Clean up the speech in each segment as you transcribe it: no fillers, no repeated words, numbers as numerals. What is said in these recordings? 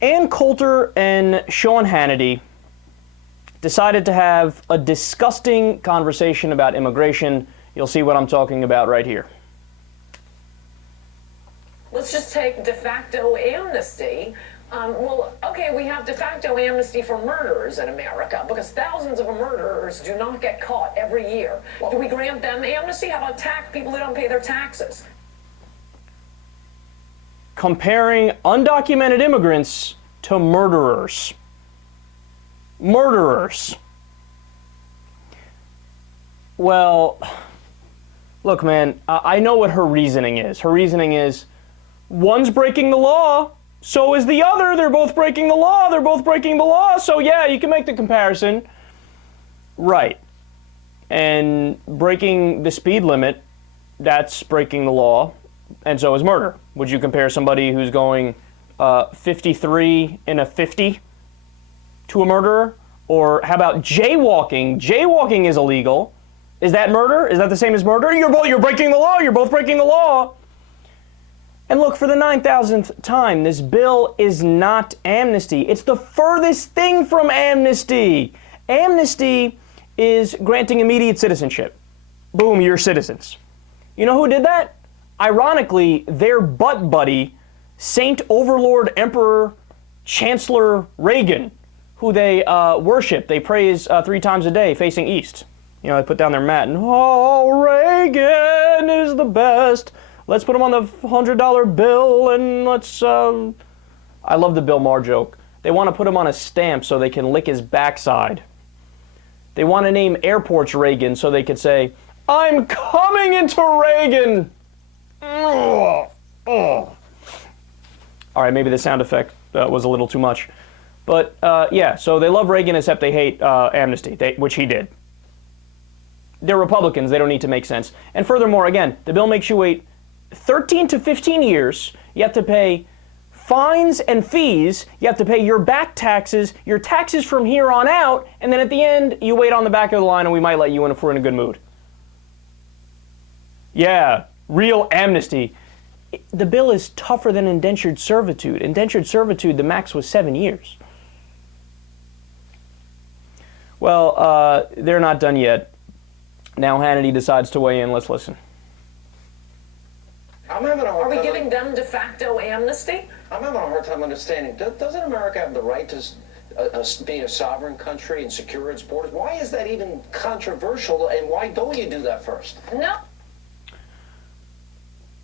Ann Coulter and Sean Hannity decided to have a disgusting conversation about immigration. You'll see what I'm talking about right here. Let's just take de facto amnesty. Okay, we have de facto amnesty for murderers in America because thousands of murderers do not get caught every year. Do we grant them amnesty? How about people who don't pay their taxes? Comparing undocumented immigrants to murderers. Murderers. Well, look, man, I know what her reasoning is. Her reasoning is, one's breaking the law, so is the other. They're both breaking the law. They're both breaking the law. So yeah, you can make the comparison. Right. And breaking the speed limit, that's breaking the law. And so is murder. Would you compare somebody who's going 53 in a 50 to a murderer? Or how about jaywalking? Jaywalking is illegal. Is that murder? Is that the same as murder? You're breaking the law. You're both breaking the law. And look, for the 9,000th time, this bill is not amnesty. It's the furthest thing from amnesty. Amnesty is granting immediate citizenship. Boom, you're citizens. You know who did that? Ironically, their butt buddy, Saint Overlord Emperor Chancellor Reagan, who they worship. They praise 3 times a day facing east. You know, they put down their mat and, oh, Reagan is the best. Let's put him on the $100 bill and let's, I love the Bill Maher joke. They want to put him on a stamp so they can lick his backside. They want to name airports Reagan so they could say, I'm coming into Reagan. All right, maybe the sound effect was a little too much. But yeah, so they love Reagan except they hate amnesty, which he did. They're Republicans. They don't need to make sense. And furthermore, again, the bill makes you wait 13 to 15 years. You have to pay fines and fees. You have to pay your back taxes, your taxes from here on out, and then at the end, you wait on the back of the line and we might let you in if we're in a good mood. Yeah, real amnesty. The bill is tougher than indentured servitude. Indentured servitude, the max was 7 years. Well, they're not done yet. Now Hannity decides to weigh in. Let's listen. Are we giving them de facto amnesty? I'm having a hard time understanding. Doesn't America have the right to be a sovereign country and secure its borders? Why is that even controversial, and why don't you do that first? No.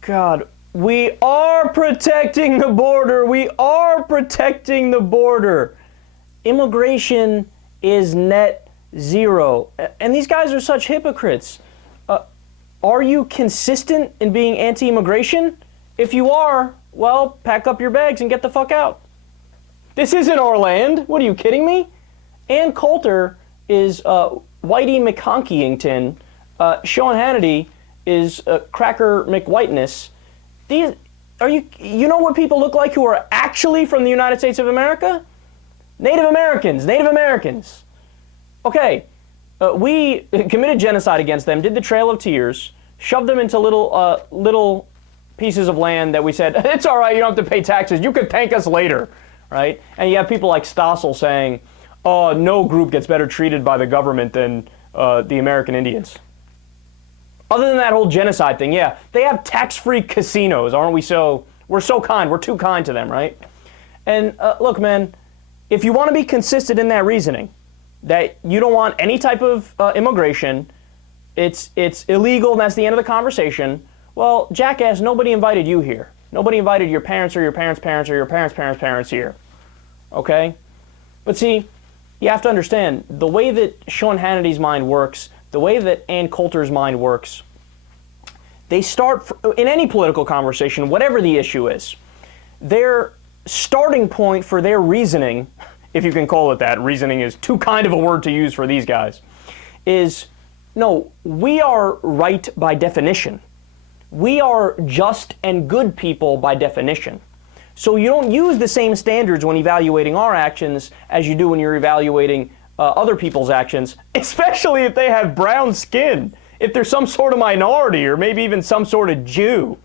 God, we are protecting the border. We are protecting the border. Immigration is net zero. And these guys are such hypocrites. Are you consistent in being anti-immigration? If you are, well, pack up your bags and get the fuck out. This isn't our land. What, are you kidding me? Ann Coulter is Whitey McConkeyington. Sean Hannity is Cracker McWhiteness. You know what people look like who are actually from the United States of America? Native Americans. Okay, we committed genocide against them, did the Trail of Tears, shoved them into little pieces of land that we said, it's all right, you don't have to pay taxes, you could thank us later, right? And you have people like Stossel saying, oh, no group gets better treated by the government than the American Indians. Other than that whole genocide thing, yeah, they have tax-free casinos, aren't we? We're so kind, we're too kind to them, right? And look, man, if you want to be consistent in that reasoning, that you don't want any type of immigration, it's illegal, and that's the end of the conversation, well, jackass, nobody invited you here. Nobody invited your parents or your parents' parents or your parents' parents' parents here, okay? But see, you have to understand, the way that Sean Hannity's mind works, the way that Ann Coulter's mind works, they start, in any political conversation, whatever the issue is, their starting point for their reasoning, if you can call it that, reasoning is too kind of a word to use for these guys, is, no, we are right by definition. We are just and good people by definition. So you don't use the same standards when evaluating our actions as you do when you're evaluating other people's actions, especially if they have brown skin, if they're some sort of minority or maybe even some sort of Jew.